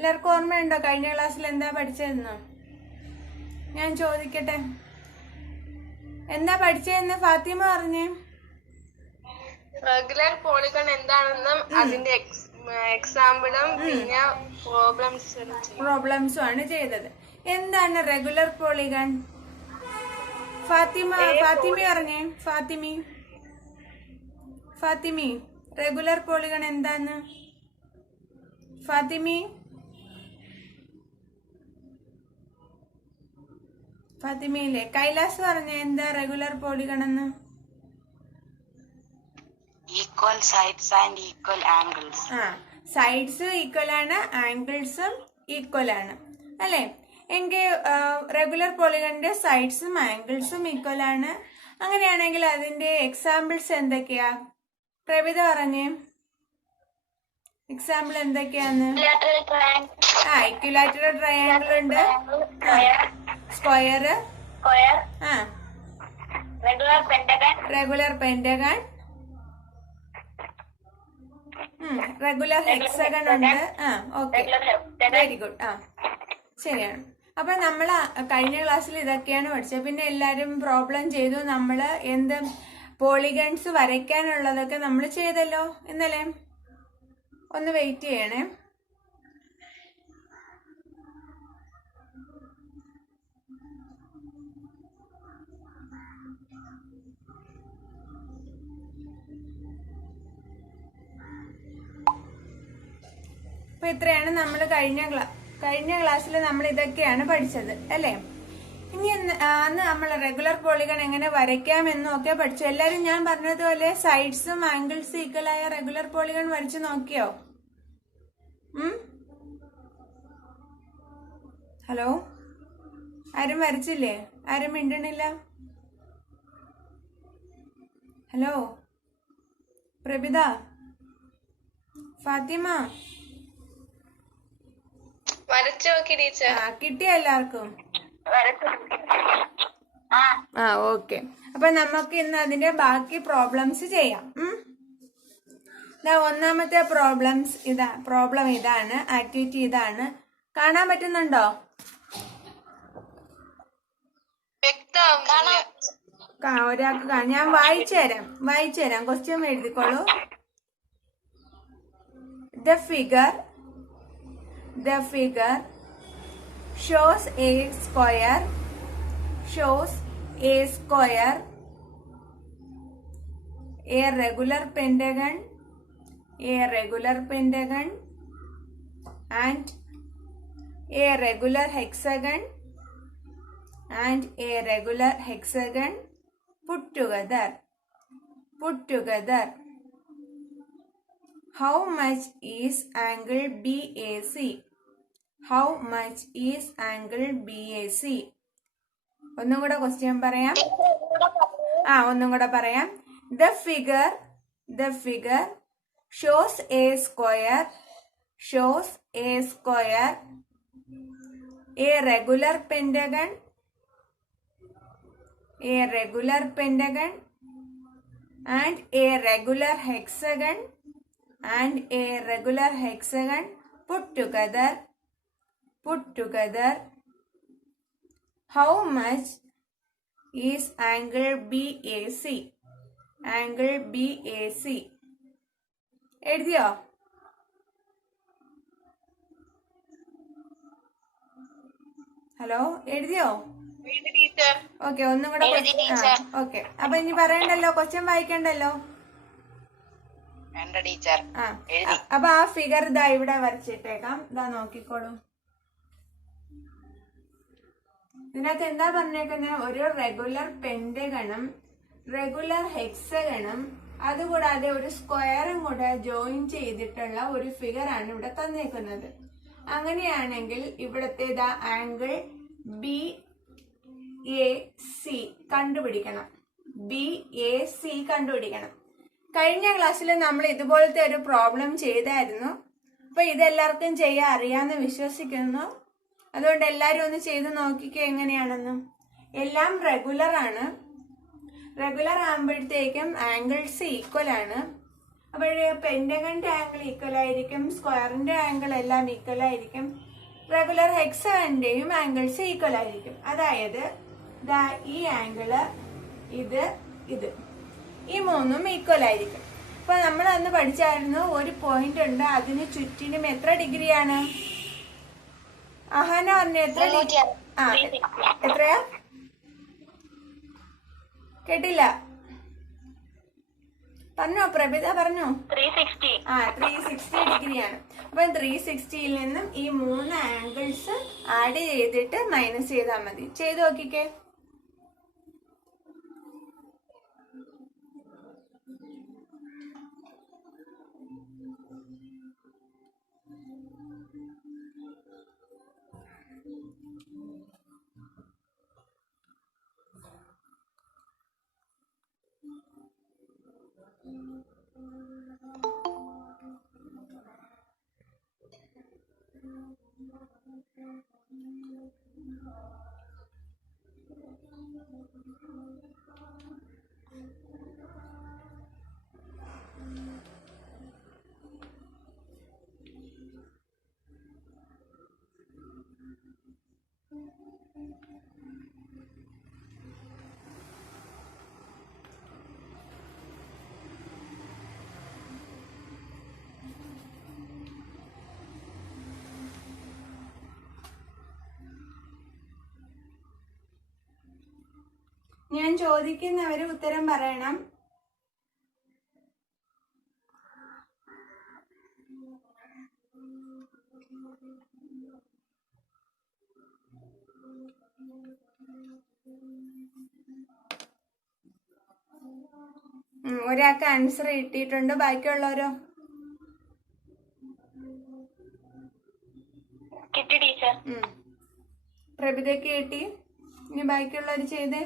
എല്ലാവർക്കും ഓർമ്മയുണ്ടോ കഴിഞ്ഞ ക്ലാസ്സിൽ എന്താ പഠിച്ചതെന്ന്? ഞാൻ ചോദിക്കട്ടെ, എന്താ പഠിച്ചതെന്ന് ഫാത്തിമ പറഞ്ഞേ? റെഗുലർ പോളിഗൺ എന്താണെന്നും അതിന്റെ എക്സാമ്പിളും പിന്നെ പ്രോബ്ലംസും ആണ് ചെയ്തത്. എന്താണ് റെഗുലർ പോളിഗൺ? ഫാത്തിമ പറഞ്ഞേ. ഫാത്തിമി റെഗുലർ പോളിഗൺ എന്താന്ന്? ഫാത്തിമയില്ലേ? കൈലാസ് പറഞ്ഞ എന്താ റെഗുലർ പോളിഗൺ എന്ന്? Equal sides and equal angles. Sides equal ആണ്, ആംഗിൾസും ഈക്വൽ ആണ് അല്ലെ? എങ്കിൽ റെഗുലർ പോളിഗണിന്റെ സൈഡ്സും ആംഗിൾസും ഈക്വൽ ആണ്. അങ്ങനെയാണെങ്കിൽ അതിന്റെ എക്സാമ്പിൾസ് എന്തൊക്കെയാ? പ്രവിത പറഞ്ഞേ, എക്സാമ്പിൾ എന്തൊക്കെയാന്ന്? ഇക്വിലാറ്ററൽ ട്രയാങ്കിൾ ഉണ്ട്, square, regular pentagon, regular hexagon ഉണ്ട്. Okay, very good. ശരിയാണ്. അപ്പൊ നമ്മള് കഴിഞ്ഞ ക്ലാസ്സിൽ ഇതൊക്കെയാണ് പഠിച്ചത്. പിന്നെ എല്ലാരും പ്രോബ്ലം ചെയ്തു. നമ്മള് എന്ത് പോളിഗൺസ് വരയ്ക്കാനുള്ളതൊക്കെ നമ്മൾ ചെയ്തല്ലോ ഇന്നലെ. ഒന്ന് വെയിറ്റ് ചെയ്യണേ. അപ്പൊ ഇത്രയാണ് നമ്മൾ കഴിഞ്ഞ ക്ലാസ്സിൽ നമ്മൾ ഇതൊക്കെയാണ് പഠിച്ചത് അല്ലേ? ഇനി അന്ന് നമ്മൾ റെഗുലർ പോളിഗൺ എങ്ങനെ വരയ്ക്കാമെന്നും ഒക്കെ പഠിച്ചു. എല്ലാരും ഞാൻ പറഞ്ഞതുപോലെ സൈഡ്സും ആംഗിൾസും ഈക്വൽ ആയ റെഗുലർ പോളിഗൺ വരച്ചു നോക്കിയോ? ഹലോ, ആരും വരച്ചില്ലേ? ആരും മിണ്ടണില്ല. ഹലോ, പ്രഭിത, ഫാത്തിമ, കിട്ടിയ എല്ലാവർക്കും? ഓക്കെ. അപ്പൊ നമുക്ക് ഇന്ന് അതിന്റെ ബാക്കി പ്രോബ്ലംസ് ചെയ്യാം. ഒന്നാമത്തെ പ്രോബ്ലം ഇതാണ്, ആക്ടിവിറ്റി ഇതാണ്. കാണാൻ പറ്റുന്നുണ്ടോ? ഒരാൾക്ക് ഞാൻ വായിച്ചു തരാം. Question എഴുതിക്കോളൂ. The figure shows a square, a regular pentagon, and a regular hexagon put together. How much is angle BAC? ഒന്നും കൂടെ ക്വസ്റ്റ്യൻ പറയാം. The figure shows a square, a regular pentagon, and a regular hexagon put together. How much is angle BAC? എഴുതിയോ? Hello, എഴുതിയോ? Okay, ഒന്നും കൂടെ. Okay, അപ്പൊ ഇനി പറയണ്ടല്ലോ, ക്വസ്റ്റ്യൻ വായിക്കണ്ടല്ലോ. അപ്പൊ ആ ഫിഗർ ഇതാ ഇവിടെ വരച്ചിട്ടേക്കാം. ഇതാ നോക്കിക്കോളൂ. ഇതിനകത്ത് എന്താ പറഞ്ഞേക്കുന്നത്? ഒരു റെഗുലർ പെന്റഗണും റെഗുലർ ഹെക്സഗണും അതുകൂടാതെ ഒരു സ്ക്വയറും കൂടെ ജോയിൻ ചെയ്തിട്ടുള്ള ഒരു ഫിഗർ ആണ് ഇവിടെ തന്നേക്കുന്നത്. അങ്ങനെയാണെങ്കിൽ ഇവിടത്തെ ആംഗിൾ BAC കണ്ടുപിടിക്കണം. കഴിഞ്ഞ ക്ലാസ്സിൽ നമ്മൾ ഇതുപോലത്തെ ഒരു പ്രോബ്ലം ചെയ്തായിരുന്നു. അപ്പൊ ഇതെല്ലാവർക്കും ചെയ്യാൻ അറിയാമെന്ന് വിശ്വസിക്കുന്നു. അതുകൊണ്ട് എല്ലാരും ഒന്ന് ചെയ്ത് നോക്കിക്കോ എങ്ങനെയാണെന്ന്. എല്ലാം റെഗുലർ ആണ്. റെഗുലർ ആകുമ്പോഴത്തേക്കും ആംഗിൾസ് ഈക്വൽ ആണ്. അപ്പോഴേ പെന്റഗന്റെ ആംഗിൾ ഈക്വൽ ആയിരിക്കും, സ്ക്വയറിന്റെ ആംഗിൾ എല്ലാം ഈക്വൽ ആയിരിക്കും, റെഗുലർ ഹെക്സഗന്റെയും ആംഗിൾസ് ഈക്വൽ ആയിരിക്കും. അതായത് ഈ ആംഗിള്, ഇത്, ഈ മൂന്നും ഈക്വൽ ആയിരിക്കും. അപ്പൊ നമ്മൾ അന്ന് പഠിച്ചായിരുന്നു ഒരു പോയിന്റ് ഉണ്ട്, അതിന് ചുറ്റിനും എത്ര ഡിഗ്രിയാണ്? അഹാന പറഞ്ഞ എത്ര എത്രയാ? കേട്ടില്ല, പറഞ്ഞോ പ്രഭിത പറഞ്ഞോ. 360 ഡിഗ്രിയാണ്. അപ്പൊ 360യിൽ നിന്നും ഈ 3 ആംഗിൾസ് ആഡ് ചെയ്തിട്ട് മൈനസ് ചെയ്താൽ മതി. ചെയ്ത് നോക്കിക്കേ. ഞാൻ ചോദിക്കുന്നവര് ഉത്തരം പറയണം. ഒരാൾക്ക് ആൻസർ കിട്ടിയിട്ടുണ്ട്, ബാക്കിയുള്ളവരോ? കിട്ടി ടീച്ചർ. പ്രഭിതയ്ക്ക് കിട്ടി. ഇനി ബാക്കിയുള്ളവർ ചെയ്തേ.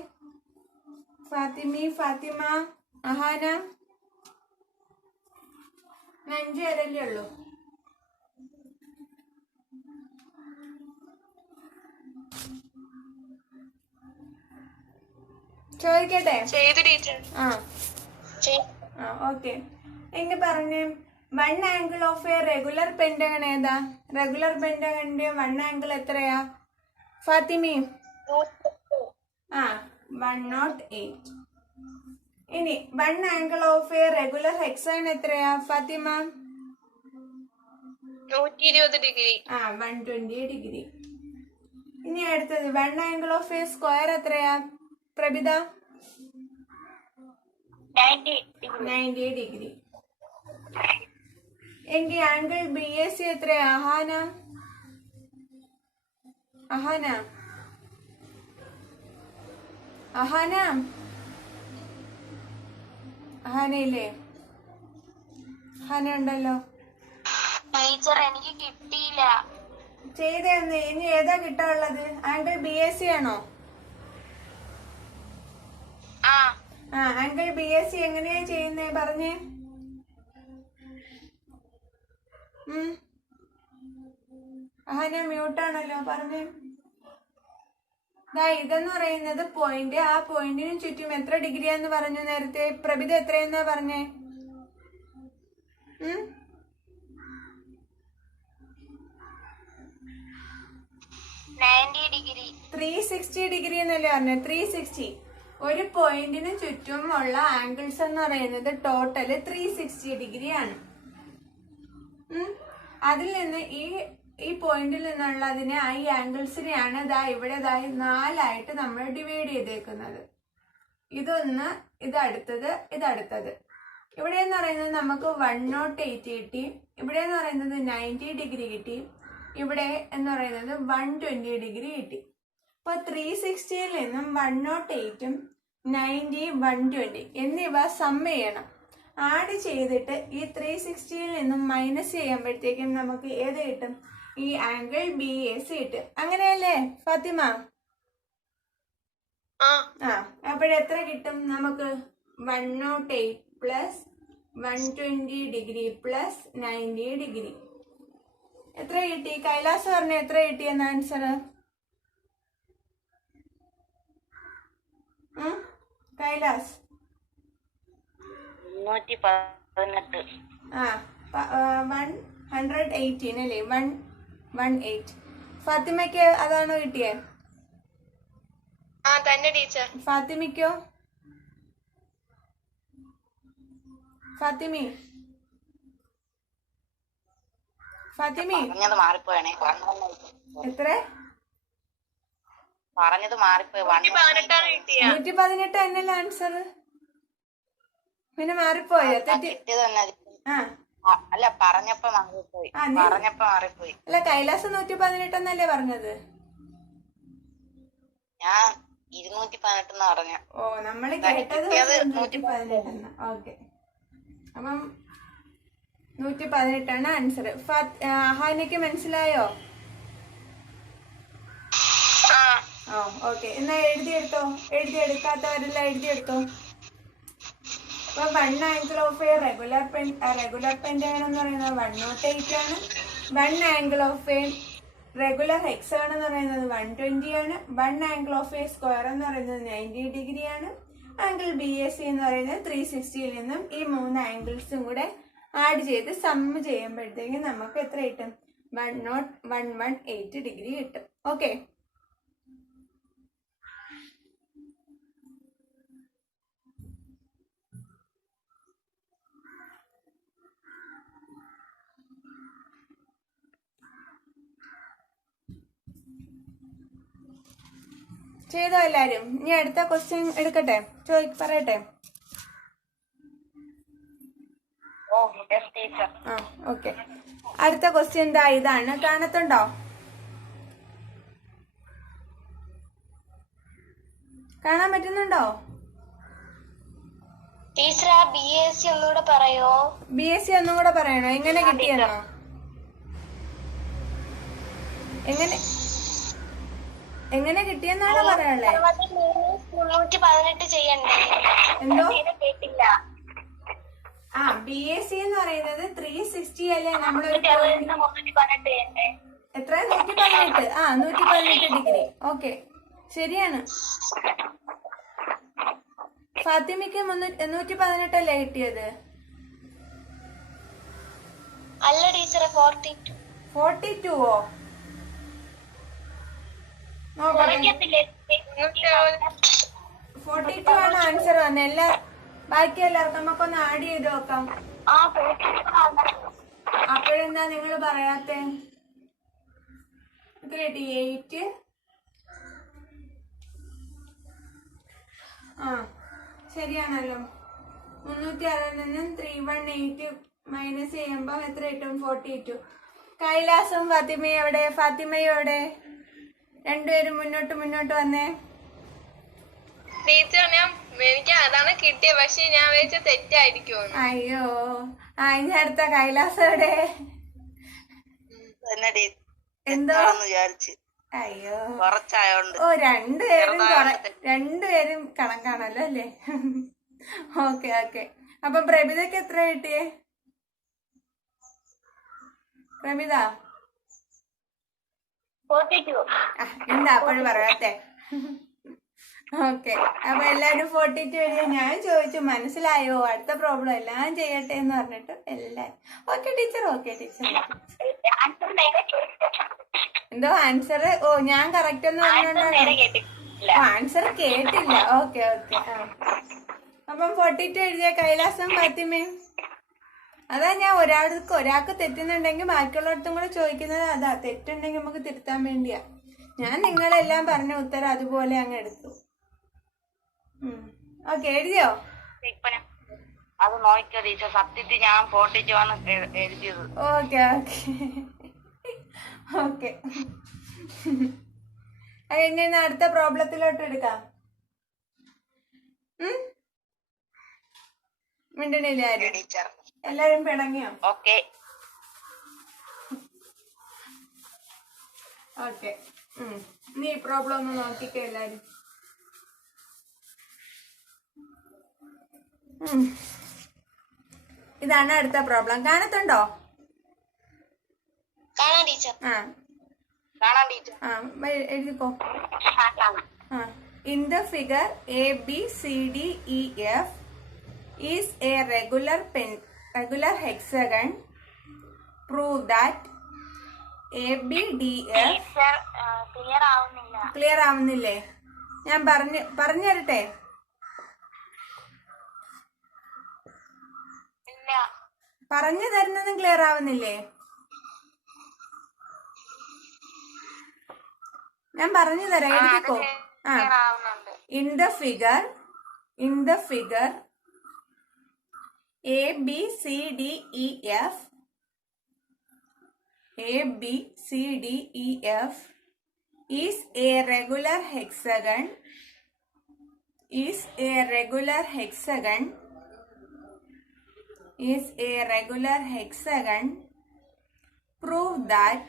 ഫാത്തിമ, അഹാന, 5 പേരല്ലേ ഉള്ളൂ. ചോദിക്കട്ടെ? ചെയ്തു ടീച്ചർ. ഓക്കെ. എങ്കിൽ പറഞ്ഞേ, 1 angle of A regular pentagon ഏതാ? റെഗുലർ പെന്റഗണിന്റെ 1 ആംഗിൾ എത്രയാ ഫാത്തിമി? 108. ഇനി 1 angle of A regular hexagon എത്രയാ ഫാത്തിമ? 120 ഡിഗ്രി. 120 ഡിഗ്രി. ഇനി അടുത്തത് 1 ആംഗിൾ ഓഫ് എ സ്ക്വയർ എത്രയാ പ്രഭിത? 90 ഡിഗ്രി. എങ്കിൽ ആംഗിൾ ബി എസ് സി എത്രയാ അഹാന? അഹാനയില്ലേ? അഹാന ഉണ്ടല്ലോ. ടീച്ചർ എനിക്ക് കിട്ടിയില്ല. ചെയ്തേന്ന്. ഇനി ഏതാ കിട്ടാനുള്ളത്? ആംഗിൾ ബി എസ് സി ആണോ? ആംഗിൾ ബി എസ് സി എങ്ങനെയാ ചെയ്യുന്നേ പറഞ്ഞേ. അഹാന മ്യൂട്ടാണല്ലോ, പറഞ്ഞേ. ഇതെന്ന് പറയുന്നത് പോയിന്റ്. ആ പോയിന്റിന് ചുറ്റും എത്ര ഡിഗ്രിയാന്ന് പറഞ്ഞു നേരത്തെ? പ്രഭിത എത്രയെന്നാ പറഞ്ഞേ? 360 ഡിഗ്രി എന്നല്ലേ പറഞ്ഞേ? 360. ഒരു പോയിന്റിന് ചുറ്റുമുള്ള ആംഗിൾസ് എന്ന് പറയുന്നത് ടോട്ടല് 360 ഡിഗ്രി ആണ്. അതിൽ നിന്ന് ഈ പോയിന്റിൽ നിന്നുള്ളതിനെ, ഈ ആംഗിൾസിനെയാണ് ഇവിടെ 4ആയിട്ട് നമ്മൾ ഡിവൈഡ് ചെയ്തേക്കുന്നത്. ഇതൊന്ന്, ഇതടുത്തത്. ഇവിടെ എന്ന് പറയുന്നത് നമുക്ക് 108 കിട്ടി. ഇവിടെ എന്ന് പറയുന്നത് 90 ഡിഗ്രി കിട്ടി. ഇവിടെ എന്ന് പറയുന്നത് 120 ഡിഗ്രി കിട്ടി. അപ്പൊ 360യിൽ നിന്നും 108ഉം 90, 120 എന്നിവ സം ചെയ്യണം. ആഡ് ചെയ്തിട്ട് ഈ 360യിൽ നിന്നും മൈനസ് ചെയ്യുമ്പോഴത്തേക്കും നമുക്ക് ഏത് കിട്ടും? ഈ ആംഗിൾ ബി എസ് കിട്ടും. അങ്ങനെയല്ലേ ഫാത്തിമ? അപ്പോഴെത്ര കിട്ടും നമുക്ക്? 108 പ്ലസ് 120 ഡിഗ്രി പ്ലസ് 90 ഡിഗ്രി. എത്ര കിട്ടി? കൈലാസ് പറഞ്ഞ എത്ര കിട്ടിയെന്ന് ആൻസർ? കൈലാസ് 310. 18. ആ 118 അല്ലേ? 118. ഫാത്തിമയ്ക്ക് അതാണോ കിട്ടിയേ? ആ തന്നെ ടീച്ചർ. ഫാത്തിമയ്ക്കോ? ഫാത്തിമി പറഞ്ഞത് മാറിപ്പോയാണേ. എത്ര? പറഞ്ഞത് മാറിപ്പോയി. 18 കിട്ടിയ. 118 എന്നല്ല ആൻസർ. പിന്നെ മാറിപ്പോയോ? തെറ്റി. കിട്ടിയത് തന്നെ. അല്ല, പറഞ്ഞപ്പോ മാറിപ്പോയി. അല്ല, കൈലാസം 118 എന്നല്ലേ പറഞ്ഞത്? ഞാൻ 218 പറഞ്ഞ. ഓ, നമ്മള് കേട്ടത് 118. ഓക്കെ, അപ്പം 118 ആൻസർ. ഹാനിക്ക് മനസ്സിലായോ? ഓ, ഓക്കെ. എന്നാ എഴുതിയെടുക്കാത്തവരെല്ലാം എഴുതിയെടുത്തോ. അപ്പൊ 1 angle of A regular pentagon എന്ന് പറയുന്നത് 108 ആണ്. 1 angle of A regular hexagon എന്ന് പറയുന്നത് 120 ആണ്. 1 ആംഗിൾ ഓഫ് എ സ്ക്വയർ എന്ന് പറയുന്നത് 90 ഡിഗ്രി ആണ്. ആംഗിൾ BAC എന്ന് പറയുന്നത് 360യിൽ നിന്നും ഈ 3 ആംഗിൾസും കൂടെ ആഡ് ചെയ്ത് സമ്മ് ചെയ്യുമ്പോഴത്തേക്ക് നമുക്ക് എത്ര കിട്ടും? 118 ഡിഗ്രി കിട്ടും. ഓക്കെ, ചെയ്തോ എല്ലാരും? ഇനി അടുത്ത ക്വസ്റ്റ്യൻ എടുക്കട്ടെ, പറയട്ടെ. ആ, ഓക്കെ. അടുത്ത ക്വസ്റ്റ്യൻ ഇതാണ്. കാണത്തുണ്ടോ? കാണാൻ പറ്റുന്നുണ്ടോ? ടീച്ചർ, BAC ഒന്നുകൂടെ പറയോ? BAC ഒന്നും കൂടെ പറയണോ? എങ്ങനെ കിട്ടിയെന്നോ? എങ്ങനെ കിട്ടിയെന്നാണോ പറയാനുള്ളേ? 318 ചെയ്യണ്ടേ? എന്തോ? കേട്ടില്ല. BAC എന്ന് പറയുന്നത് 360 അല്ലേ? നമ്മള് എത്ര? 118. 118 ഡിഗ്രി. ഓക്കെ, ശരിയാണ്. ഫാത്തിമയ്ക്ക് 118 അല്ലേ കിട്ടിയത്? അല്ല ടീച്ചറെ, 42. 42ഓ? നോക്കട്ടെ. 42 ആണ് ആൻസർ വന്നെ. ബാക്കി എല്ലാവർക്കും നമുക്കൊന്ന് ആഡ് ചെയ്ത് നോക്കാം. അപ്പോഴെന്താ നിങ്ങൾ പറയാത്തെ? ഇത് കേട്ടി 8. ശരിയാണല്ലോ. 360 നിന്നും 318 മൈനസ് ചെയ്യുമ്പോ എത്ര കിട്ടും? 42. കൈലാസും ഫാത്തിമയും എവിടെ? രണ്ടുപേരും മുന്നോട്ട് വന്നേ. ടീച്ചർ, എനിക്ക് അതാണ് കിട്ടിയത്, പക്ഷെ ഞാൻ വെച്ച തെറ്റായിരിക്കും. അയ്യോ, ഇനി അടുത്ത കൈലാസ് എവിടെ? എന്തോ? അയ്യോ, ഓ, രണ്ടുപേരും കണക്കാണല്ലോ അല്ലേ? ഓക്കെ. അപ്പൊ പ്രമിതക്ക് എത്ര കിട്ടിയേ? പ്രമിത 42. എന്താ അപ്പോഴും പറയാത്തെ? ഓക്കെ, അപ്പൊ എല്ലാരും 42 എഴുതിയ. ഞാൻ ചോദിച്ചു മനസ്സിലായോ, അടുത്ത പ്രോബ്ലം എല്ലാം ചെയ്യട്ടെ എന്ന് പറഞ്ഞിട്ട് എല്ലാരും ഓക്കെ ടീച്ചർ. എന്തോ ആൻസർ? ഓ, ഞാൻ കറക്റ്റ് എന്ന് പറഞ്ഞോണ്ടാണ്. ആൻസർ കേട്ടില്ല. ഓക്കെ. അപ്പം 42 എഴുതിയ കൈലാസം ഫാത്തിമയും. അതാ ഞാൻ ഒരാൾക്ക് തെറ്റുന്നുണ്ടെങ്കിൽ ബാക്കിയുള്ളടത്തും കൂടെ ചോദിക്കുന്നത്. അതാ, തെറ്റുണ്ടെങ്കിൽ നമുക്ക് തിരുത്താൻ വേണ്ടിയാ. ഞാൻ നിങ്ങളെല്ലാം പറഞ്ഞ ഉത്തരം അതുപോലെ അങ്ങ് എടുത്തു. ഓക്കെ, എഴുതിയോ? അത് നോക്കിയോ ടീച്ചർ, സത്യത്തിൽ ഞാൻ 42 ആണ് എഴുതിയത്. ഓക്കെ. ഇനി അടുത്ത പ്രോബ്ലത്തിലോട്ട് എടുക്കാം. മിണ്ടണില്ല ആരും? ടീച്ചർ എല്ലാരും പിണങ്ങിയോ? ഓക്കെ. നീ പ്രോബ്ലം ഒന്ന് നോക്കിക്കോ എല്ലാരും. ഇതാണ് അടുത്ത പ്രോബ്ലം. കാണത്തുണ്ടോ? എഴുതിക്കോ. In the figure ABCDEF is a regular regular hexagon, prove that ABDF clear ആവുന്നില്ല. ക്ലിയർ ആവുന്നില്ലേ? ഞാൻ പറഞ്ഞു തരട്ടെ? ഇല്ല. പറഞ്ഞു തരുന്നതും ക്ലിയർ ആവുന്നില്ലേ? ഞാൻ പറഞ്ഞു തരാം, എഴുതിക്കോ. In the figure ABCDEF is a regular hexagon prove that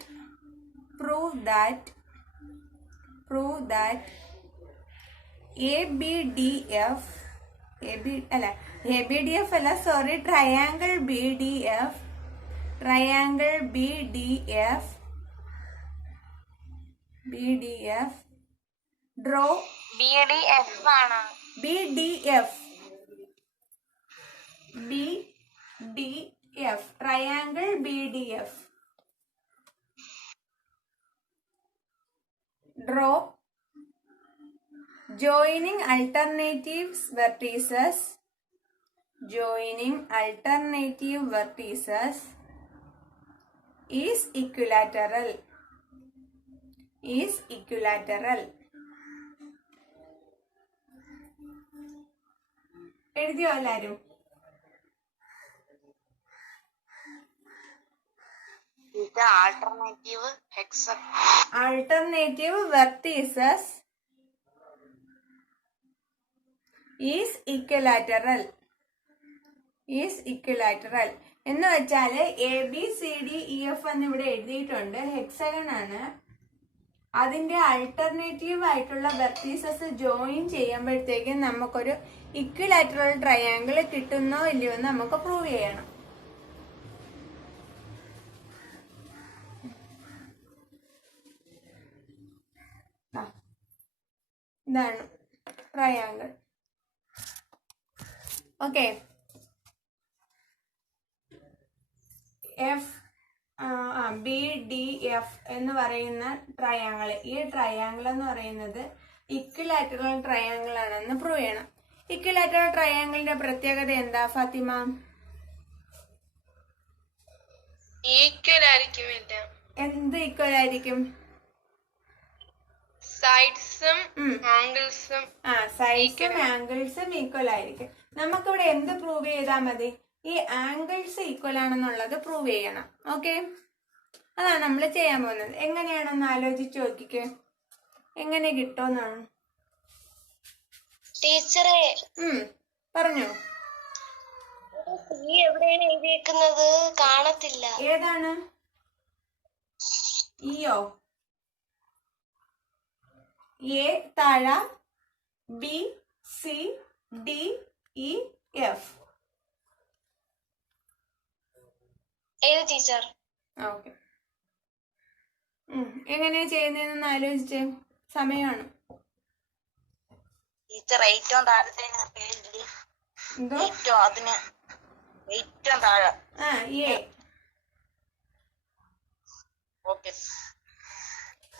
triangle BDF draw BDF ആണ്. BDF triangle BDF draw joining alternative vertices is equilateral. എഴുതിയോ എല്ലാരും? ഇത് ആൾട്ടർനേറ്റീവ് vertices is equilateral എന്ന് വെച്ചാല് ABCDEF എന്ന് ഇവിടെ എഴുതിയിട്ടുണ്ട്, ഹെക്സഗൺ ആണ്. അതിന്റെ ആൾട്ടർനേറ്റീവ് ആയിട്ടുള്ള വെർട്ടീസസ് ജോയിൻ ചെയ്യുമ്പോഴത്തേക്കും നമുക്കൊരു ഇക്വിലാറ്ററൽ ട്രയാങ്കിൾ കിട്ടുന്നോ ഇല്ലയോ എന്ന് നമുക്ക് പ്രൂവ് ചെയ്യണം. ഇതാണ് ട്രയാങ്കിൾ. ഓക്കെ, BDF എന്ന് പറയുന്ന ട്രയാങ്കിൾ, ഈ ട്രയാങ്കിൾ എന്ന് പറയുന്നത് ഇക്വിലാറ്ററൽ ട്രയാങ്കിൾ ആണെന്ന് പ്രൂവ് ചെയ്യണം. ഇക്വിലാറ്ററൽ ട്രയാങ്കിളിന്റെ പ്രത്യേകത എന്താ ഫാത്തിമ? ഈക്വൽ ആയിരിക്കുമില്ല. എന്ത് ഈക്വൽ ആയിരിക്കും? സൈഡ്സും ആംഗിൾസും ഈക്വൽ ആയിരിക്കും. നമുക്കിവിടെ എന്ത് പ്രൂവ് ചെയ്താൽ മതി? ഈ ആംഗിൾസ് ഈക്വൽ ആണെന്നുള്ളത് പ്രൂവ് ചെയ്യണം. ഓക്കെ, അതാണ് നമ്മൾ ചെയ്യാൻ പോകുന്നത്. എങ്ങനെയാണെന്ന് ആലോചിച്ച് നോക്കിക്കേ, എങ്ങനെ കിട്ടുമെന്നാണ്. ടീച്ചറെ പറഞ്ഞോ. എവിടെയാണ് എഴുതിയേക്കുന്നത്? കാണത്തില്ല. ഏതാണ്? ഇയോ? എ താഴ, BCDEF. ടീച്ചർ ഓക്കെ, എങ്ങനെയാ ചെയ്യുന്നതെന്ന് ആലോചിച്ച്. സമയമാണ്. ടീച്ചർ ഏറ്റവും താഴത്തെ പേജില് അതിന് ഏറ്റവും താഴെ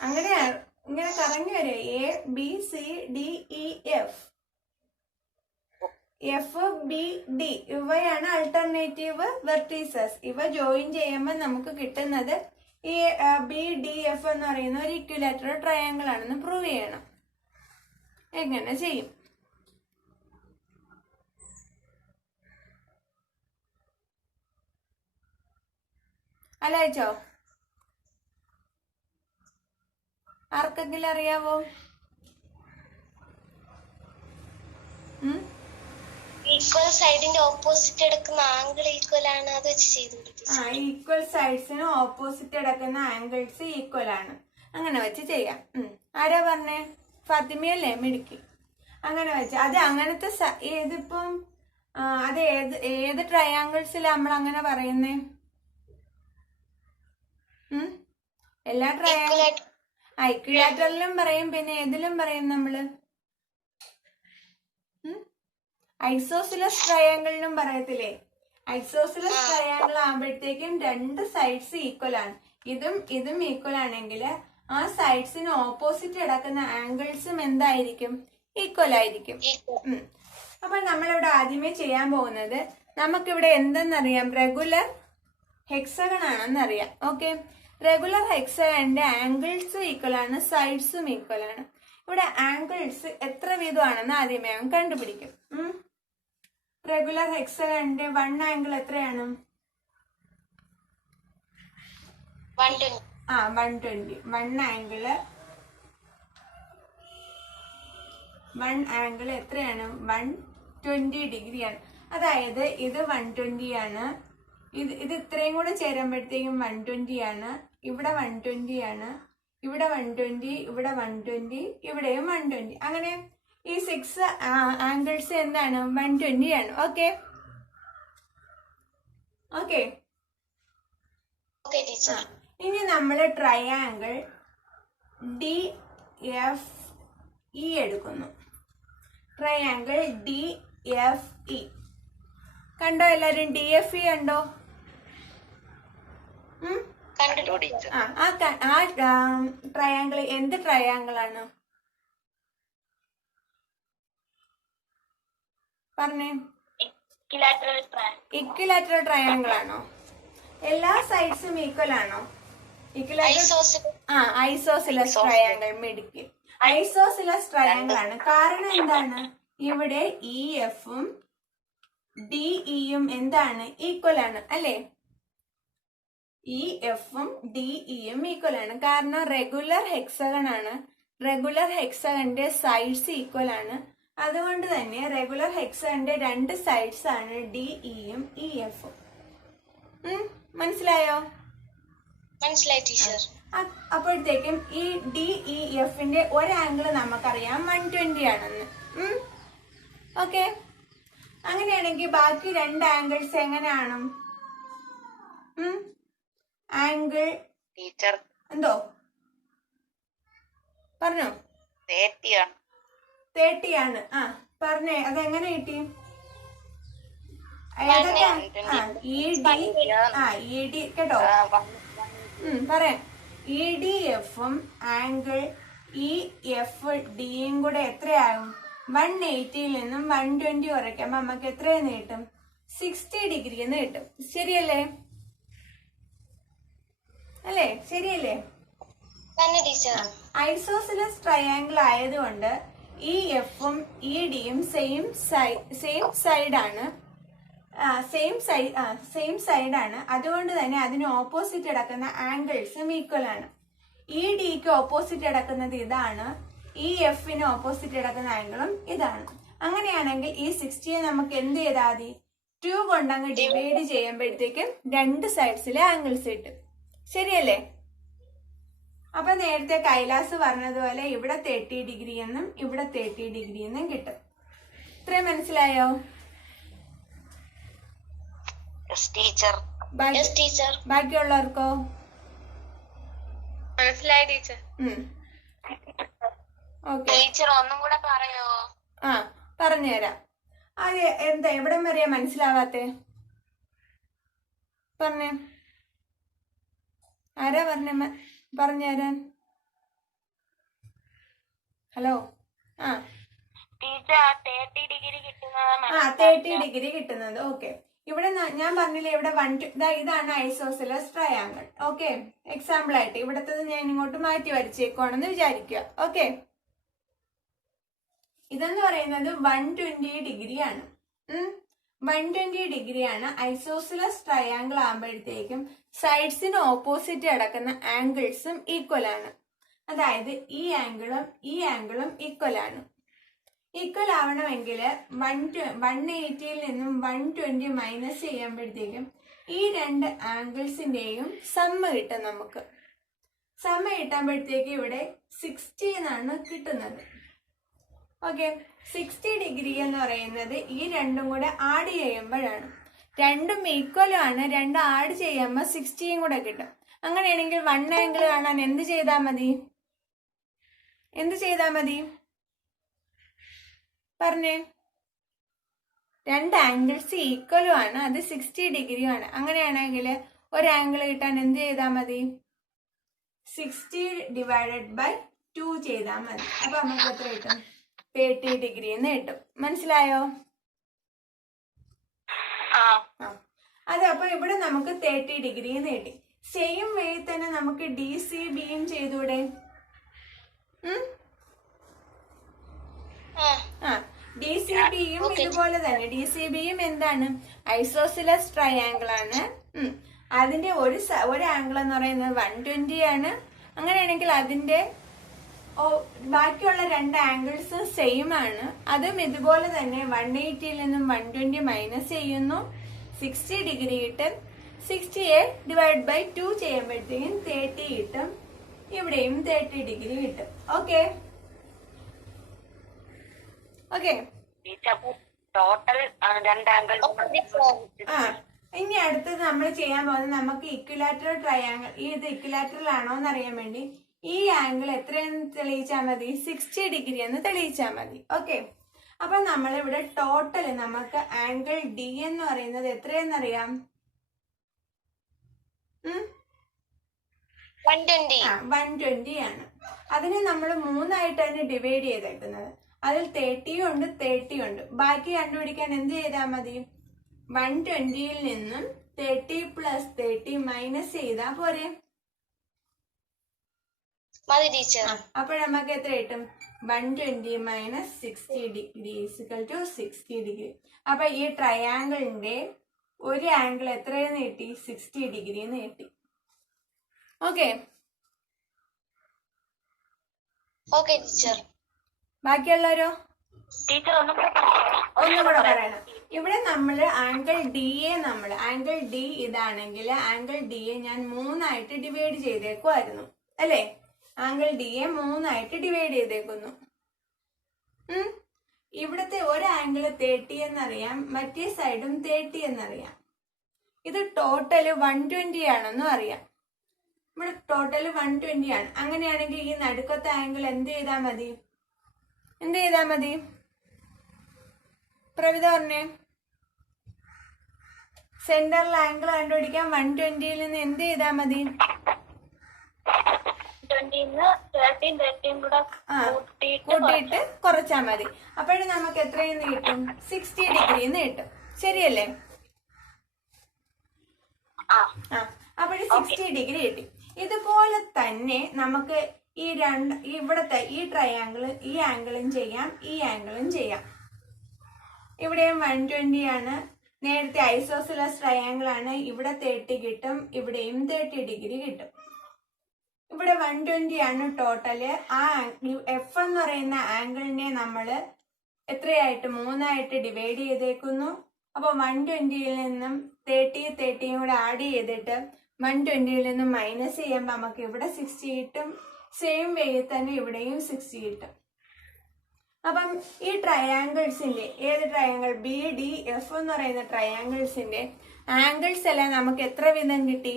അങ്ങനെ ഇങ്ങനെ കറങ്ങി വരെ ABCDEF FBD ഇവയാണ് ആൾട്ടർനേറ്റീവ് വെർട്ടീസസ്. ഇവ ജോയിൻ ചെയ്യുമ്പോൾ നമുക്ക് കിട്ടുന്നത് ഈ BDF എന്ന് പറയുന്ന ഒരു ഇക്വിലാറ്ററൽ ട്രയാങ്കിൾ ആണെന്ന് പ്രൂവ് ചെയ്യണം. എങ്ങനെ ചെയ്യും? ആലോചിച്ചോ? ആർക്കെങ്കിലും അറിയാവോ? ഈക്വൽ സൈഡിന്റെ ഓപ്പോസിറ്റ് എടുക്കുന്ന ആംഗിൾ ഈക്വൽ ആണ്, അത് വെച്ച് ചെയ്തു. ഈക്വൽ സൈഡ്സിന് ഓപ്പോസിറ്റ് എടുക്കുന്ന ആംഗിൾസ് ഈക്വൽ ആണ്, അങ്ങനെ വെച്ച് ചെയ്യാം. ആരാ പറഞ്ഞേ? ഫാത്തിമയല്ലേ? മിടുക്കി. അങ്ങനെ വെച്ച് അത് അങ്ങനത്തെ ഏതിപ്പം അത് ഏത് ട്രയാങ്കിൾസിലാ നമ്മൾ അങ്ങനെ പറയുന്നേ? എല്ലാ ഇക്വിലാറ്ററലിലും പറയും, പിന്നെ ഏതിലും പറയും നമ്മള്? ഐസോസിലസ് ട്രയാങ്കിളിനും പറയത്തില്ലേ? ഐസോസിലസ് ട്രയാങ്കിൾ ആകുമ്പോഴത്തേക്കും രണ്ട് സൈഡ്സ് ഈക്വൽ ആണ്. ഇതും ഈക്വൽ ആണെങ്കിൽ ആ സൈഡ്സിന് ഓപ്പോസിറ്റ് കിടക്കുന്ന ആംഗിൾസും എന്തായിരിക്കും? ഈക്വൽ ആയിരിക്കും. അപ്പൊ നമ്മളിവിടെ ആദ്യമേ ചെയ്യാൻ പോകുന്നത്, നമുക്കിവിടെ എന്തെന്നറിയാം? റെഗുലർ ഹെക്സഗൺ ആണെന്നറിയാം. ഓക്കെ, റെഗുലർ ഹെക്സഗണിന്റെ ആംഗിൾസും ഈക്വൽ ആണ്, സൈഡ്സും ഈക്വൽ ആണ്. ഇവിടെ ആംഗിൾസ് എത്ര വീതമാണെന്ന് ആദ്യമേ അവൻ കണ്ടുപിടിക്കും. റെഗുലർ ഹെക്സഗണിന്റെ 1 ആംഗിൾ എത്രയാണ്? 120. 1 ആംഗിൾ എത്രയാണ്? 120 ഡിഗ്രിയാണ്. അതായത് ഇത് 120 ആണ്, ഇത് ഇത്രയും കൂടെ ചേരുമ്പോഴത്തേക്കും 120 ആണ്, ഇവിടെ 120 ആണ്, ഇവിടെ 120, ഇവിടെ 120, ഇവിടെയും 120. അങ്ങനെ ഈ 6 ആംഗിൾസ് എന്താണ്? 120 ആണ്. Okay okay. ഇനി നമ്മൾ ട്രയാങ്കിൾ DFE എടുക്കുന്നു. ട്രയാങ്കിൾ DFE കണ്ടോ? എല്ലാരും DFE കണ്ടോ? ആ ട്രയാങ്കിൾ എന്ത് ട്രയാങ്കിൾ ആണ് പറഞ്ഞേ? ഇക്വിലാറ്ററൽ ട്രയാങ്കിൾ ആണോ? എല്ലാ സൈഡ്സും ഈക്വൽ ആണോ? Isosceles triangle. Medical isosceles triangle ആണ്. കാരണം എന്താണ്? ഇവിടെ EFഉം DEയും എന്താണ്? ഈക്വൽ ആണ് അല്ലേ? EFഉം DEയും ഈക്വൽ ആണ്. കാരണം റെഗുലർ ഹെക്സഗൺ ആണ്. റെഗുലർ ഹെക്സഗണിന്റെ സൈഡ്സ് ഈക്വൽ ആണ്. അതുകൊണ്ട് തന്നെ റെഗുലർ ഹെക്സഗണിന്റെ രണ്ട് സൈഡ്സ് ആണ് DEയും EFഉം. മനസ്സിലായോ? മനസ്സിലായി ടീച്ചർ. അപ്പോഴത്തേക്കും ഈ DEFന്റെ ഒരു ആംഗിൾ നമുക്കറിയാം 120 ആണെന്ന്. ഓക്കെ, അങ്ങനെയാണെങ്കിൽ ബാക്കി രണ്ട് ആംഗിൾസ് എങ്ങനെയാണ്? ആംഗിൾ ടീച്ചർ എന്തോ പറഞ്ഞോ? 30 ആണ്. പറഞ്ഞേ, അതെങ്ങനെ കിട്ടി? ED കേട്ടോ, പറയാം. EDFഉം ആംഗിൾ EFDയും കൂടെ എത്രയാകും? 180യിൽ നിന്നും 120 കുറയ്ക്കുമ്പോ നമുക്ക് എത്രയെന്ന് കിട്ടും? 60 ഡിഗ്രി എന്ന് കിട്ടും. ശരിയല്ലേ? അല്ലേ? ശരിയല്ലേ? ഐസോസിലസ് ട്രയാങ്കിൾ ആയതുകൊണ്ട് EFഉം EDയും സെയിം സൈഡാണ്. അതുകൊണ്ട് തന്നെ അതിന് ഓപ്പോസിറ്റ് കിടക്കുന്ന ആംഗിൾസും ഈക്വൽ ആണ്. EDക്ക് ഓപ്പോസിറ്റ് കിടക്കുന്നത് ഇതാണ്, EFന് ഓപ്പോസിറ്റ് കിടക്കുന്ന ആംഗിളും ഇതാണ്. അങ്ങനെയാണെങ്കിൽ ഈ 60യെ നമുക്ക് എന്ത് ചെയ്താൽ മതി? 2 കൊണ്ടങ്ങ് ഡിവൈഡ് ചെയ്യുമ്പോഴത്തേക്കും രണ്ട് സൈഡ്സിലെ ആംഗിൾസ് കിട്ടും. ശരിയല്ലേ? അപ്പൊ നേരത്തെ കൈലാസ് പറഞ്ഞതുപോലെ ഇവിടെ 30 ഡിഗ്രി എന്നും ഇവിടെ 30 ഡിഗ്രി എന്നും കിട്ടും. ഇത്രയും മനസ്സിലായോ? ബാക്കിയുള്ളവർക്കോ? മനസ്സിലായി ടീച്ചർ. ഓക്കെ, ടീച്ചർ ഒന്നും കൂടെ പറയോ? പറഞ്ഞുതരാം. അത് എന്താ എവിടം വരെയാ മനസ്സിലാവാത്തെ? പറഞ്ഞേ, ആരാ പറഞ്ഞുതരാൻ? ഹലോ. 30 ഡിഗ്രി കിട്ടുന്നത്. 30 ഡിഗ്രി കിട്ടുന്നത്. ഓക്കെ, ഇവിടെ ഞാൻ പറഞ്ഞില്ലേ, ഇവിടെ ഇതാണ് ഐസോസിലസ് ട്രയാങ്കിൾ. ഓക്കെ, എക്സാമ്പിൾ ആയിട്ട് ഇവിടത്തത് ഞാൻ ഇങ്ങോട്ട് മാറ്റി വരച്ചേക്കുവാണെന്ന് വിചാരിക്കുക. ഓക്കെ, ഇതെന്ന് പറയുന്നത് 120 ഡിഗ്രിയാണ്. 120 ഡിഗ്രിയാണ്. ഐസോസിലസ് ട്രയാങ്കിൾ ആകുമ്പോഴത്തേക്കും സൈഡ്സിന് ഓപ്പോസിറ്റ് കിടക്കുന്ന ആംഗിൾസും ഈക്വൽ ആണ്. അതായത് ഈ ആംഗിളും ഈക്വൽ ആണ്. ഈക്വൽ ആവണമെങ്കിൽ 180യിൽ നിന്നും 120 മൈനസ് ചെയ്യുമ്പോഴത്തേക്കും ഈ രണ്ട് ആംഗിൾസിന്റെയും സമ്മ് കിട്ടും. നമുക്ക് സമ്മ് കിട്ടുമ്പോഴത്തേക്ക് ഇവിടെ 60 എന്നാണ് കിട്ടുന്നത്. ഓക്കെ, 60 ഡിഗ്രി എന്ന് പറയുന്നത് ഈ രണ്ടും കൂടെ ആഡ് ചെയ്യുമ്പോഴാണ്. രണ്ടും ഈക്വലും ആണ്, രണ്ടും ആഡ് ചെയ്യുമ്പോൾ 60യും കൂടെ കിട്ടും. അങ്ങനെയാണെങ്കിൽ 1 ആംഗിൾ കാണാൻ എന്ത് ചെയ്താൽ മതി? പറഞ്ഞേ, രണ്ട് ആംഗിൾസ് ഈക്വലും ആണ്, അത് 60 ഡിഗ്രിയും ആണ്. അങ്ങനെയാണെങ്കിൽ ഒരു ആംഗിൾ കിട്ടാൻ എന്ത് ചെയ്താൽ മതി? 60 ഡിവൈഡഡ് ബൈ 2 ചെയ്താൽ മതി. അപ്പൊ നമുക്ക് എത്ര കിട്ടും? 30 ഡിഗ്രി എന്ന് കിട്ടും. മനസ്സിലായോ? അതെ, അപ്പൊ ഇവിടെ നമുക്ക് 30 ഡിഗ്രി എന്ന് കിട്ടി. സെയിം വേ തന്നെ നമുക്ക് DCBയും ചെയ്തൂടെ? DCBയും ഇതുപോലെ തന്നെ. DCBയും എന്താണ്? ഐസോസിലസ് ട്രയാങ്കിൾ ആണ്. അതിന്റെ ഒരു ആംഗിൾ എന്ന് പറയുന്നത് 120 ആണ്. അങ്ങനെയാണെങ്കിൽ അതിന്റെ ബാക്കിയുള്ള രണ്ട് ആംഗിൾസ് സെയിം ആണ്. അതും ഇതുപോലെ തന്നെ 180യിൽ നിന്നും 120 മൈനസ് ചെയ്യുന്നു, 60 ഡിഗ്രി കിട്ടും. 60യെ ഡിവൈഡ് ബൈ 2 ചെയ്യുമ്പോഴത്തേക്കും 30 കിട്ടും. ഇവിടെയും 30 ഡിഗ്രി കിട്ടും. Okay okay. ടോട്ടൽ രണ്ട് ആംഗിൾ. ഇനി അടുത്തത് നമ്മൾ ചെയ്യാൻ പോകുന്നത്, നമുക്ക് ഇക്വിലാറ്ററൽ ട്രയാങ്കിൾ, ഇത് ഇക്വിലാറ്ററൽ ആണോ എന്ന് അറിയാൻ വേണ്ടി ഈ ആംഗിൾ എത്രയെന്ന് തെളിയിച്ചാൽ മതി? 60 ഡിഗ്രി എന്ന് തെളിയിച്ചാൽ മതി. ഓക്കെ. അപ്പൊ നമ്മളിവിടെ ടോട്ടൽ നമുക്ക് ആംഗിൾ ഡി എന്ന് പറയുന്നത് എത്രയെന്നറിയാം? 120 ആണ്. അതിനെ നമ്മൾ 3ആയിട്ടാണ് ഡിവൈഡ് ചെയ്തേക്കുന്നത്. അതിൽ 30 ഉണ്ട്, 30 ഉണ്ട്. ബാക്കി കണ്ടുപിടിക്കാൻ എന്ത് ചെയ്താൽ മതി? 120യിൽ നിന്നും 30 പ്ലസ് 30 മൈനസ് ചെയ്താൽ പോരെ? അപ്പൊ നമുക്ക് എത്ര കിട്ടും? 120 minus 60 degree equal to 60 degree. അപ്പൊ ഈ ട്രയാങ്കിളിന്റെ ഒരു ആംഗിൾ എത്രയെന്ന് കിട്ടി? 60 ഡിഗ്രി എന്ന് കിട്ടി. ഓക്കെ. ബാക്കിയുള്ളവരോ? ഒന്നുകൂടെ പറയണം. ഇവിടെ നമ്മൾ ആംഗിൾ ഡി ഇതാണെങ്കിൽ ആംഗിൾ ഡിയെ ഞാൻ 3ആയിട്ട് ഡിവൈഡ് ചെയ്തേക്കുമായിരുന്നു, അല്ലേ? ആംഗിൾ ഡിയെ 3ആയിട്ട് ഡിവൈഡ് ചെയ്തേക്കുന്നു. ഇവിടുത്തെ ഒരു ആംഗിൾ 30 എന്നറിയാം, മറ്റേ സൈഡും 30 എന്നറിയാം. ഇത് ടോട്ടല് 120 ആണെന്നും അറിയാം. ഇവിടെ ടോട്ടല് 120 ആണ്. അങ്ങനെയാണെങ്കിൽ ഈ നടുക്കത്തെ ആംഗിൾ എന്ത് ചെയ്താൽ മതി? പ്രവിത പറഞ്ഞേ. സെന്ററിൽ ആംഗിൾ കണ്ടുപിടിക്കാൻ 120യിൽ നിന്ന് എന്ത് ചെയ്താൽ മതി? കൂട്ടിയിട്ട് കുറച്ചാൽ മതി. അപ്പോഴും നമുക്ക് എത്രയെന്ന് കിട്ടും? 60 ഡിഗ്രി എന്ന് കിട്ടും. ശരിയല്ലേ? അപ്പോഴും 60 ഡിഗ്രി കിട്ടി. ഇതുപോലെ തന്നെ നമുക്ക് ഇവിടത്തെ ഈ ട്രയാങ്കിൾ, ഈ ആംഗിളും ചെയ്യാം, ഈ ആംഗിളും ചെയ്യാം. ഇവിടെയും 120 ആണ്. നേരത്തെ ഐസോസിലസ് ട്രയാങ്കിൾ ആണ്. ഇവിടെ 30 കിട്ടും, ഇവിടെയും 30 ഡിഗ്രി കിട്ടും. ഇവിടെ 120 ആണ് ടോട്ടല്. ആ എഫ് എന്ന് പറയുന്ന ആംഗിളിനെ നമ്മൾ എത്രയായിട്ട്? 3ആയിട്ട് ഡിവൈഡ് ചെയ്തേക്കുന്നു. അപ്പൊ 120യിൽ നിന്നും 30യും കൂടെ ആഡ് ചെയ്തിട്ട് 120യിൽ നിന്നും മൈനസ് ചെയ്യുമ്പോൾ നമുക്ക് ഇവിടെ 60 കിട്ടും. സെയിം വേയിൽ തന്നെ ഇവിടെയും 60 കിട്ടും. അപ്പം ഈ ട്രയാങ്കിൾസിന്റെ, ഏത് ട്രയാങ്കിൾ? BDF എന്ന് പറയുന്ന ട്രയാങ്കിൾസിന്റെ ആംഗിൾസ് എല്ലാം നമുക്ക് എത്ര വീതം കിട്ടി?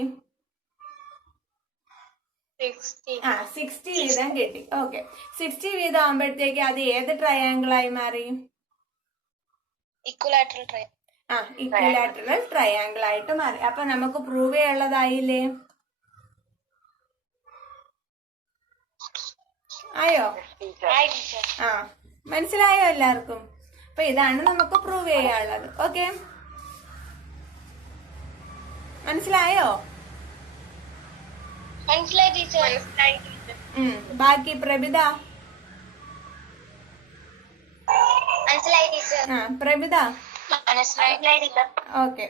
60 വീതം കിട്ടി. ഓക്കെ. 60 വീതം ആകുമ്പോഴത്തേക്ക് അത് ഏത് ട്രയാങ്കിളായി മാറി? ഇക്വിലാറ്ററൽ ട്രയാങ്കിൾ ആയിട്ട് മാറി. അപ്പൊ നമുക്ക് പ്രൂവ് ചെയ്യാനുള്ളതായില്ലേ? ആയോ? മനസ്സിലായോ എല്ലാവർക്കും? അപ്പൊ ഇതാണ് നമുക്ക് പ്രൂവ് ചെയ്യാനുള്ളത്. ഓക്കെ, മനസ്സിലായോ? ബാക്കി പ്രഭിത. പ്രഭിത ഓക്കെ.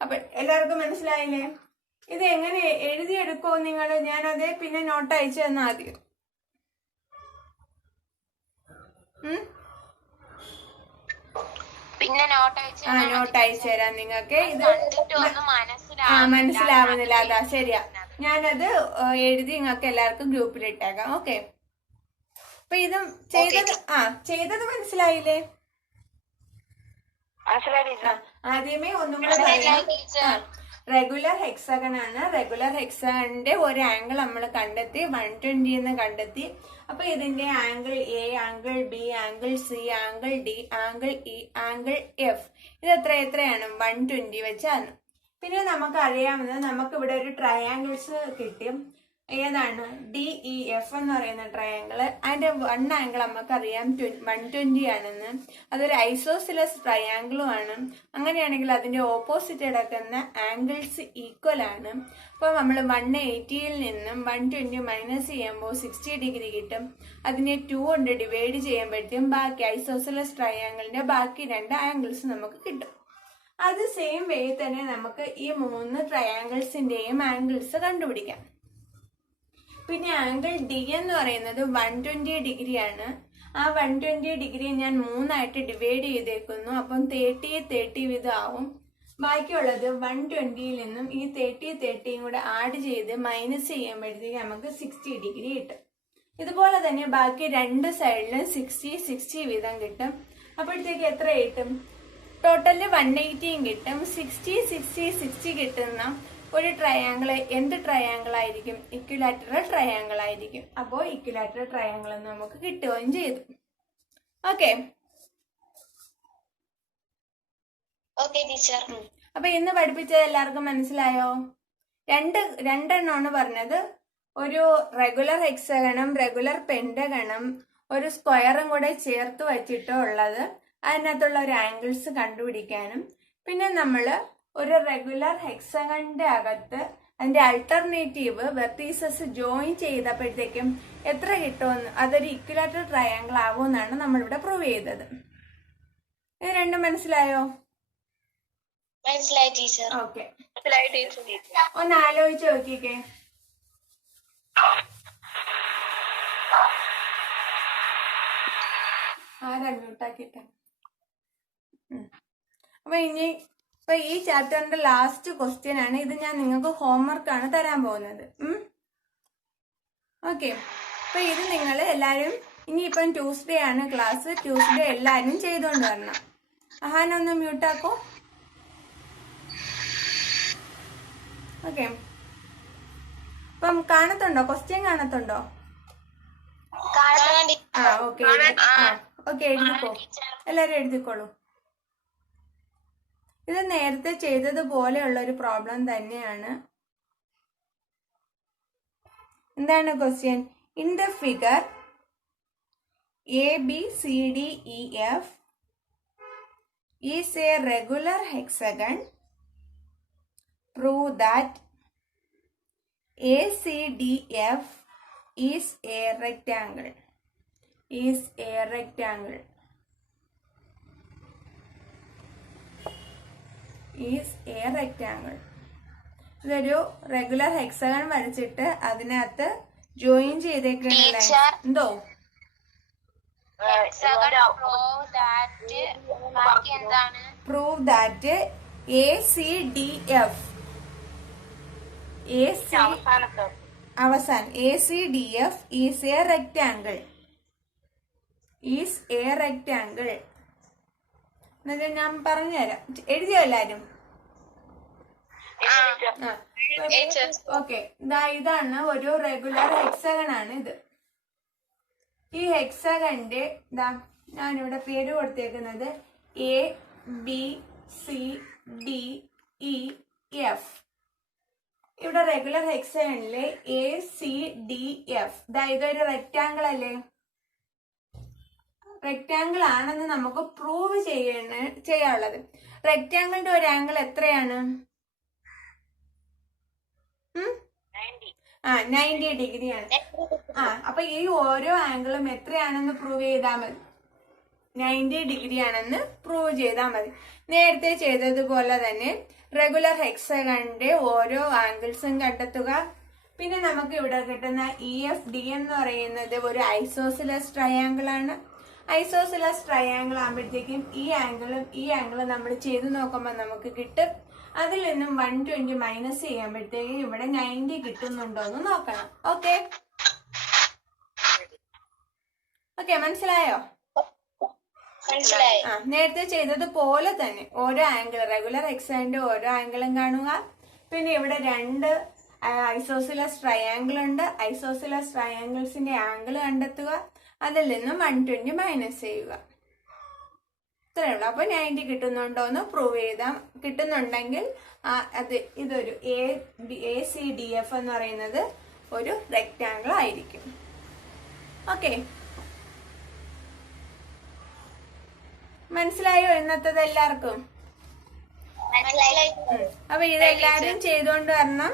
അപ്പൊ എല്ലാവർക്കും മനസ്സിലായില്ലേ? ഇത് എങ്ങനെ എഴുതിയെടുക്കോ നിങ്ങൾ? ഞാനത് പിന്നെ നോട്ട് അയച്ചു തന്നാ ആദ്യം. നോട്ട് അയച്ചു തരാം നിങ്ങൾക്ക്. ഇത് മനസ്സിലാവുന്നില്ല, അതാ ശരിയാ. ഞാനത് എഴുതി നിങ്ങൾക്ക് എല്ലാവർക്കും ഗ്രൂപ്പിൽ ഇട്ടേക്കാം. ഓക്കെ. അപ്പൊ ഇത് ചെയ്തത് മനസ്സിലായില്ലേ? ആദ്യമേ ഒന്നും കൂടെ പറയാം. റെഗുലർ ഹെക്സഗൺ ആണ്. റെഗുലർ ഹെക്സഗണിന്റെ ഒരു ആംഗിൾ നമ്മൾ കണ്ടെത്തി, 120 എന്ന് കണ്ടെത്തി. അപ്പൊ ഇതിന്റെ angle A, angle B, angle C, angle D, angle E, angle F, ഇത് എത്രയാണ്? 120 വെച്ചാണ്. പിന്നെ നമുക്ക് അറിയാവുന്നത്, നമുക്ക് ഇവിടെ ഒരു ട്രയാങ്കിൾസ് കിട്ടി. ഏതാണ്? ഡി ഇ എഫ് എന്ന് പറയുന്ന ട്രയാങ്കിള്. അതിന്റെ വൺ ആംഗിൾ നമുക്കറിയാം 120 ആണെന്ന്. അതൊരു ഐസോസിലസ് ട്രയാങ്കിളും ആണ്. അങ്ങനെയാണെങ്കിൽ അതിന്റെ ഓപ്പോസിറ്റ് കിടക്കുന്ന ആംഗിൾസ് ഈക്വൽ ആണ്. അപ്പോൾ നമ്മൾ 180യിൽ നിന്നും 120 മൈനസ് ചെയ്യുമ്പോൾ 60 ഡിഗ്രി കിട്ടും. അതിനെ 2 കൊണ്ട് ഡിവൈഡ് ചെയ്യുമ്പോഴത്തേക്കും ബാക്കി ഐസോസിലസ് ട്രയാങ്കിളിന്റെ ബാക്കി 2 ആംഗിൾസ് നമുക്ക് കിട്ടും. അത് സെയിം വേ തന്നെ നമുക്ക് ഈ 3 ട്രയാങ്കിൾസിന്റെയും ആംഗിൾസ് കണ്ടുപിടിക്കാം. പിന്നെ ആംഗിൾ ഡി എന്ന് പറയുന്നത് 120 ഡിഗ്രി ആണ്. ആ 120 ഡിഗ്രി ഞാൻ 3ആയിട്ട് ഡിവൈഡ് ചെയ്തേക്കുന്നു. അപ്പം 30 വീതം ആവും. ബാക്കിയുള്ളത് 120യിൽ നിന്നും ഈ 30 കൂടെ ആഡ് ചെയ്ത് മൈനസ് ചെയ്യുമ്പോഴത്തേക്ക് നമുക്ക് 60 ഡിഗ്രി കിട്ടും. ഇതുപോലെ തന്നെ ബാക്കി 2 സൈഡിലും 60 വീതം കിട്ടും. അപ്പോഴത്തേക്ക് എത്ര കിട്ടും? ടോട്ടല് 180 കിട്ടും. 60 കിട്ടുന്ന ഒരു ട്രയാങ്കിൾ എന്ത് ട്രയാങ്കിൾ ആയിരിക്കും? ഇക്വിലാറ്ററൽ ട്രയാങ്കിൾ ആയിരിക്കും. അപ്പോൾ ഇക്വിലാറ്ററൽ ട്രയാങ്കിൾ നമുക്ക് കിട്ടുകയും ചെയ്തു. ഓക്കെ. അപ്പൊ ഇന്ന് പഠിപ്പിച്ചത് എല്ലാവർക്കും മനസ്സിലായോ? രണ്ടെണ്ണമാണ് പറഞ്ഞത്. ഒരു റെഗുലർ ഹെക്സഗണും റെഗുലർ പെന്റഗണും ഒരു സ്ക്വയറും കൂടെ ചേർത്ത് വെച്ചിട്ടോ ഉള്ളത്, അതിനകത്തുള്ള ഒരു ആംഗിൾസ് കണ്ടുപിടിക്കാനും, പിന്നെ നമ്മൾ ഒരു റെഗുലർ ഹെക്സഗണിന്റെ അകത്ത് അതിന്റെ അൾട്ടർനേറ്റീവ് വെർട്ടീസസ് ജോയിൻ ചെയ്തപ്പോഴത്തേക്കും എത്ര കിട്ടുമെന്ന്, അതൊരു ഇക്വിലാറ്ററൽ ട്രയാങ്കിൾ ആവുമെന്നാണ് നമ്മളിവിടെ പ്രൂവ് ചെയ്തത്. ഇത് രണ്ടും മനസ്സിലായോ? മനസ്സിലായി ടീച്ചർ. ഓക്കെ, മനസ്സിലായി ടീച്ചർ. ഒന്ന് ആലോചിച്ച് നോക്കിക്കേ. ആരങ്ങോട്ടാക്കിട്ട. അപ്പൊ ഈ ചാപ്റ്ററിന്റെ ലാസ്റ്റ് ക്വസ്റ്റ്യൻ ആണ് ഇത്. ഞാൻ നിങ്ങൾക്ക് ഹോംവർക്ക് ആണ് തരാൻ പോകുന്നത്. ഓക്കെ. അപ്പൊ ഇത് നിങ്ങൾ എല്ലാരും, ഇനിയിപ്പം ട്യൂസ്ഡേ ആണ് ക്ലാസ്, ട്യൂസ്ഡേ എല്ലാരും ചെയ്തുകൊണ്ട് വരണം. അഹാനൊന്ന് മ്യൂട്ടാക്കോ. ഓക്കെ. അപ്പം കാണത്തുണ്ടോ? ക്വസ്റ്റ്യൻ കാണത്തുണ്ടോ? ആ ഓക്കെ. ഓക്കെ, എഴുതിക്കോ. എല്ലാരും എഴുതിക്കോളൂ. ഇത് നേരത്തെ ചെയ്തതുപോലെയുള്ള ഒരു പ്രോബ്ലം തന്നെയാണ്. എന്താണ് question? In the figure ABCDEF is A regular hexagon. Prove that ACDF is A rectangle. Is A rectangle. Is A rectangle. ഇതൊരു റെഗുലർ ഹെക്സഗൺ വരച്ചിട്ട് അതിനകത്ത് ജോയിൻ ചെയ്തേക്കുന്ന എന്തോ പ്രൂവ് ദാറ്റ് ACDF അവസാനം ACDF is A rectangle. Is A rectangle എന്നത് ഞാൻ പറഞ്ഞുതരാം. എഴുതിയോ എല്ലാരും? ഓക്കെ. ഇതാണ് ഒരു റെഗുലർ ഹെക്സഗൺ ആണ് ഇത്. ഈ ഹെക്സഗണിന്റെ ഞാനിവിടെ പേര് കൊടുത്തേക്കുന്നത് ABCDEF. ഇവിടെ റെഗുലർ ഹെക്സഗണിലെ ACDF ഇതൊരു റെക്ടാങ്കിൾ അല്ലേ? റെക്ടാങ്കിൾ ആണെന്ന് നമുക്ക് പ്രൂവ് ചെയ്യാനുള്ളത്. റെക്ടാങ്കിളിന്റെ ഒരു ആംഗിൾ എത്രയാണ്? 90 ഡിഗ്രിയാണ്. അപ്പൊ ഈ ഓരോ ആംഗിളും എത്രയാണെന്ന് പ്രൂവ് ചെയ്താൽ മതി. 90 ഡിഗ്രി ആണെന്ന് പ്രൂവ് ചെയ്താൽ മതി. നേരത്തെ ചെയ്തതുപോലെ തന്നെ റെഗുലർ ഹെക്സഗണിന്റെ ഓരോ ആംഗിൾസും കണ്ടെത്തുക. പിന്നെ നമുക്ക് ഇവിടെ കിട്ടുന്ന EFD എന്ന് പറയുന്നത് ഒരു ഐസോസിലസ് ട്രയാങ്കിൾ ആണ്. ഐസോസിലസ് ട്രയാങ്കിൾ ആകുമ്പോഴത്തേക്കും ഈ ആംഗിളും നമ്മൾ ചെയ്തു നോക്കുമ്പോൾ നമുക്ക് കിട്ടും. അതിൽ നിന്നും 120 മൈനസ് ചെയ്യുമ്പോഴത്തേക്കും ഇവിടെ 90 കിട്ടുന്നുണ്ടോ എന്ന് നോക്കണം. ഓക്കെ. മനസ്സിലായോ? നേരത്തെ ചെയ്തതുപോലെ തന്നെ ഓരോ ആംഗിൾ, റെഗുലർ ഹെക്സഗണിന്റെ ഓരോ ആംഗിളും കാണുക. പിന്നെ ഇവിടെ 2 ഐസോസിലസ് ട്രയാങ്കിൾ ഉണ്ട്. ഐസോസിലസ് ട്രയാങ്കിൾസിന്റെ ആംഗിൾ കണ്ടെത്തുക. അതിൽ നിന്നും 120 മൈനസ് ചെയ്യുക. ഇത്രയേ ഉള്ളൂ. അപ്പൊ 90 കിട്ടുന്നുണ്ടോ എന്ന് പ്രൂവ് ചെയ്താൽ, കിട്ടുന്നുണ്ടെങ്കിൽ ഇതൊരു ACDF എന്ന് പറയുന്നത് ഒരു റെക്റ്റാങ്കിൾ ആയിരിക്കും. ഓക്കെ, മനസ്സിലായോ ഇന്നത്തത് എല്ലാവർക്കും? അപ്പൊ ഇതെല്ലാരും ചെയ്തുകൊണ്ട് വരണം.